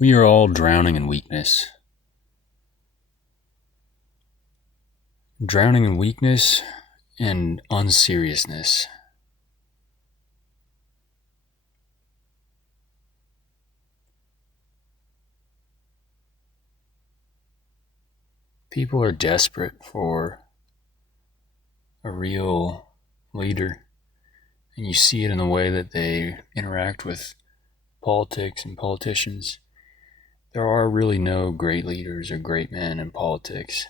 We are all drowning in weakness. Drowning in weakness and unseriousness. People are desperate for a real leader, and you see it in the way that they interact with politics and politicians. There are really no great leaders or great men in politics.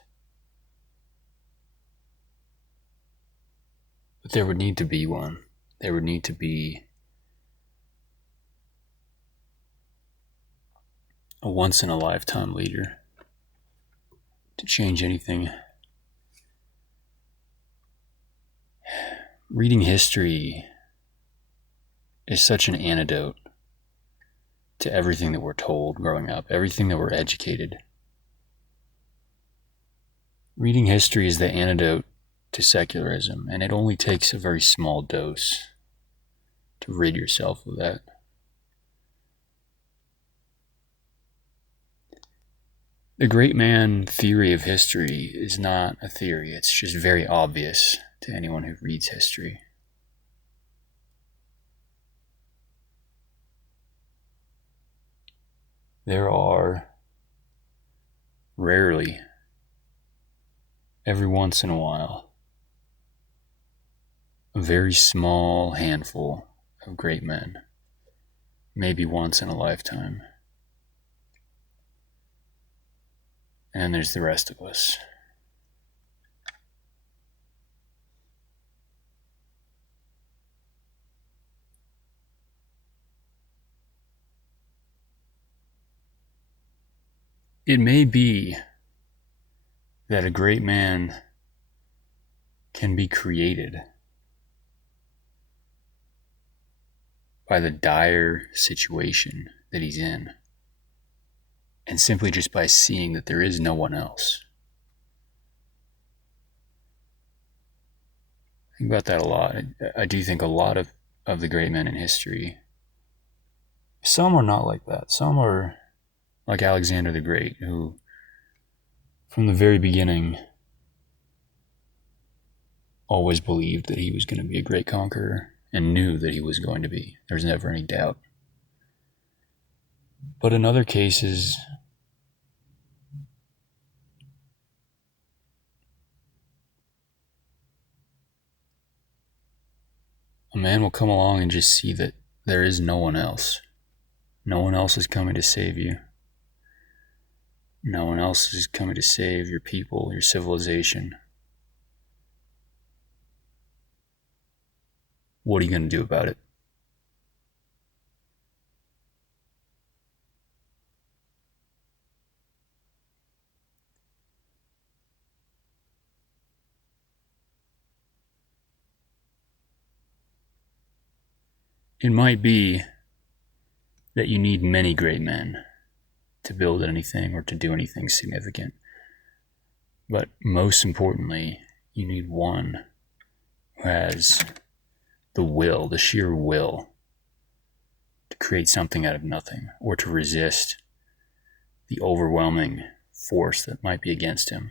But there would need to be one. There would need to be a once-in-a-lifetime leader to change anything. Reading history is such an antidote to everything that we're told growing up, everything that we're educated. Reading history is the antidote to secularism, and it only takes a very small dose to rid yourself of that. The great man theory of history is not a theory, it's just very obvious to anyone who reads history. There are rarely, every once in a while, a very small handful of great men, maybe once in a lifetime. And there's the rest of us. It may be that a great man can be created by the dire situation that he's in, and simply just by seeing that there is no one else. I think about that a lot. I do think a lot of the great men in history, some are not like that. Some are like Alexander the Great, who from the very beginning always believed that he was going to be a great conqueror and knew that he was going to be. There's never any doubt. But in other cases, a man will come along and just see that there is no one else. No one else is coming to save you. No one else is coming to save your people, your civilization. What are you going to do about it? It might be that you need many great men to build anything or to do anything significant. But most importantly, you need one who has the will, the sheer will, to create something out of nothing or to resist the overwhelming force that might be against him.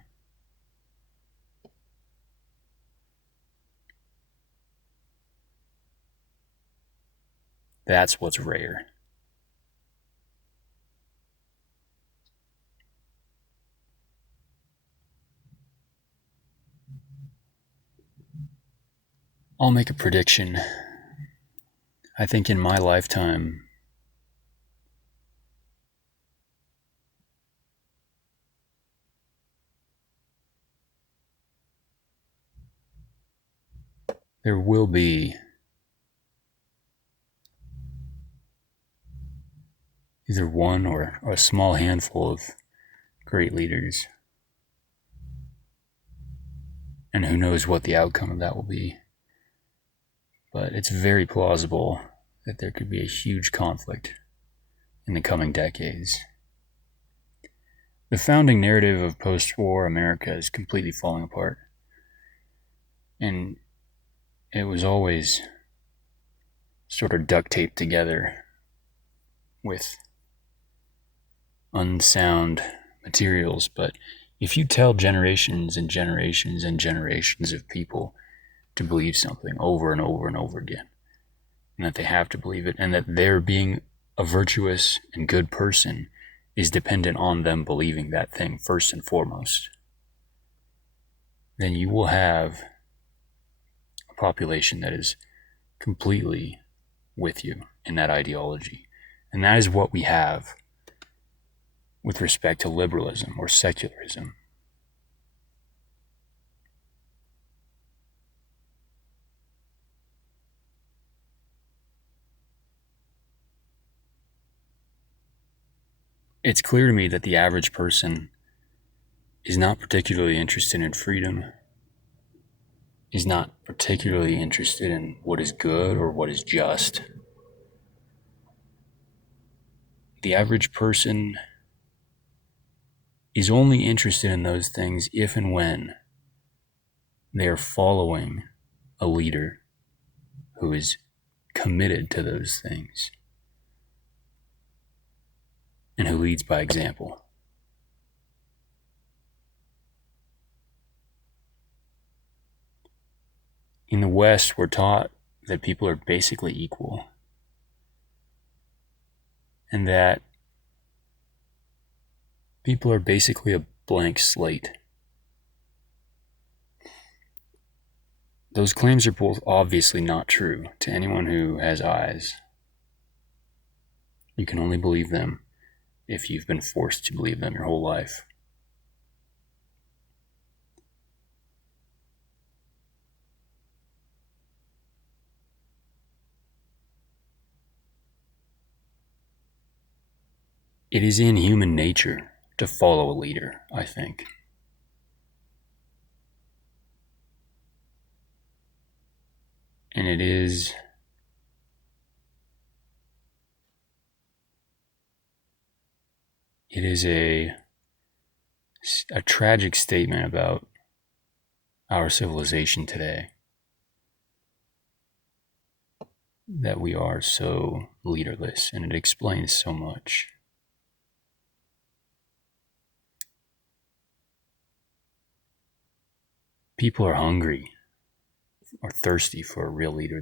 That's what's rare. I'll make a prediction. I think in my lifetime, there will be either one or a small handful of great leaders. And who knows what the outcome of that will be. But it's very plausible that there could be a huge conflict in the coming decades. The founding narrative of post-war America is completely falling apart. And it was always sort of duct taped together with unsound materials, but if you tell generations and generations and generations of people to believe something over and over and over again, and that they have to believe it, and that their being a virtuous and good person is dependent on them believing that thing first and foremost, then you will have a population that is completely with you in that ideology. And that is what we have with respect to liberalism or secularism. It's clear to me that the average person is not particularly interested in freedom, is not particularly interested in what is good or what is just. The average person is only interested in those things if and when they are following a leader who is committed to those things and who leads by example. In the West, we're taught that people are basically equal, and that people are basically a blank slate. Those claims are both obviously not true to anyone who has eyes. You can only believe them if you've been forced to believe them your whole life. It is in human nature to follow a leader, I think. And it is a tragic statement about our civilization today, that we are so leaderless, and it explains so much. People are hungry or thirsty for a real leader.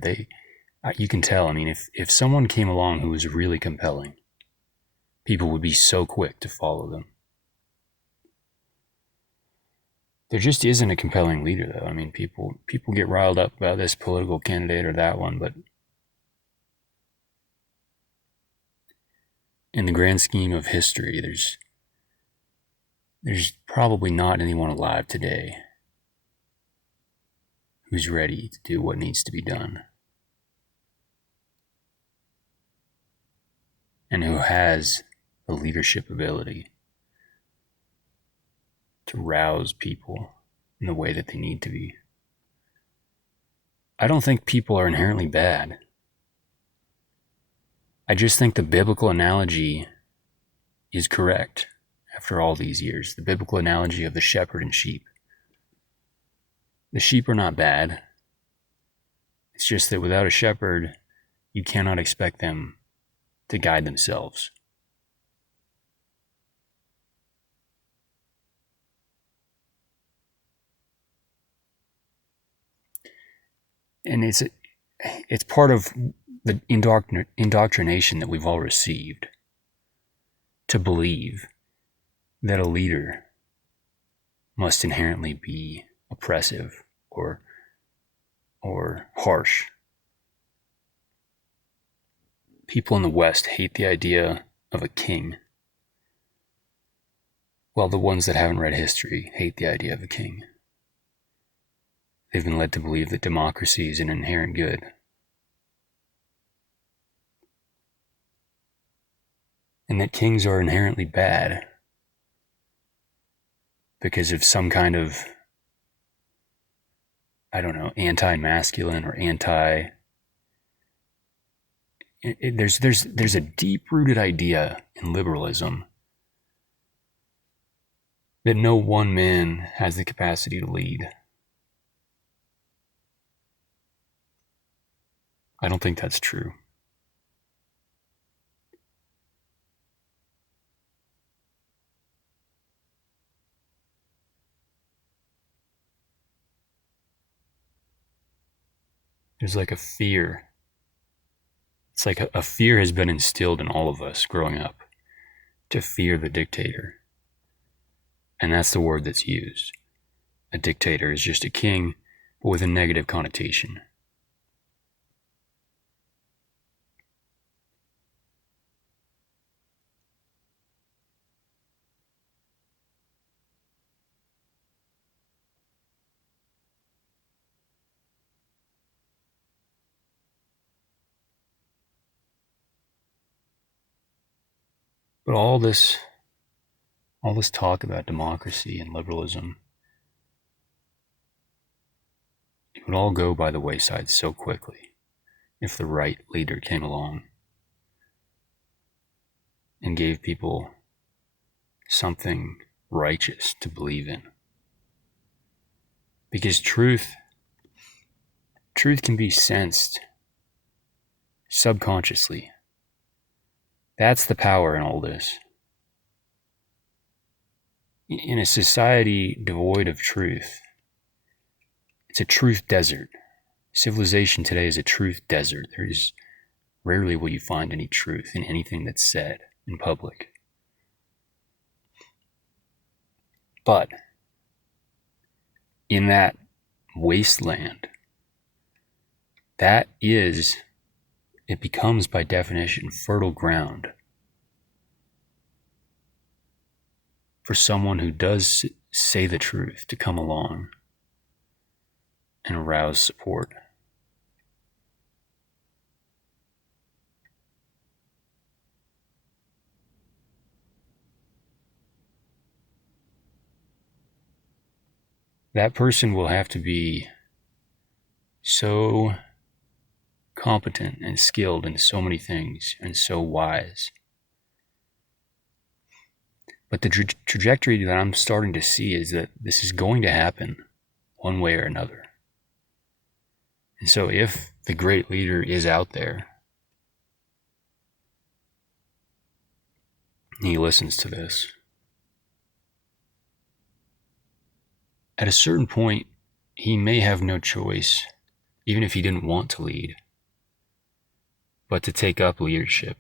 You can tell. I mean, if someone came along who was really compelling, people would be so quick to follow them. There just isn't a compelling leader, though. I mean, people get riled up about this political candidate or that one, but in the grand scheme of history, there's probably not anyone alive today who's ready to do what needs to be done, and who has the leadership ability to rouse people in the way that they need to be. I don't think people are inherently bad. I just think the biblical analogy is correct after all these years. The biblical analogy of the shepherd and sheep. The sheep are not bad. It's just that without a shepherd, you cannot expect them to guide themselves. And it's part of the indoctrination that we've all received to believe that a leader must inherently be oppressive or harsh. People in the West hate the idea of a king, while the ones that haven't read history hate the idea of a king. They've been led to believe that democracy is an inherent good. And that kings are inherently bad because of some kind of, anti-masculine or anti... There's a deep-rooted idea in liberalism that no one man has the capacity to lead. I don't think that's true. There's like a fear. It's like a fear has been instilled in all of us growing up to fear the dictator. And that's the word that's used. A dictator is just a king, but with a negative connotation. But all this talk about democracy and liberalism, it would all go by the wayside so quickly if the right leader came along and gave people something righteous to believe in. Because truth can be sensed subconsciously. That's the power in all this. In a society devoid of truth, it's a truth desert. Civilization today is a truth desert. There is rarely will you find any truth in anything that's said in public. But in that wasteland, it becomes by definition fertile ground for someone who does say the truth to come along and arouse support. That person will have to be so competent and skilled in so many things and so wise. But the trajectory that I'm starting to see is that this is going to happen one way or another. And so if the great leader is out there, he listens to this, at a certain point, he may have no choice, even if he didn't want to lead, but to take up leadership.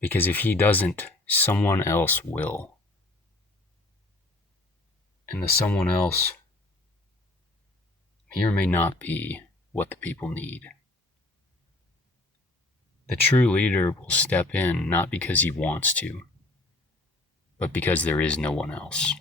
Because if he doesn't, someone else will. And the someone else may or may not be what the people need. The true leader will step in not because he wants to, but because there is no one else.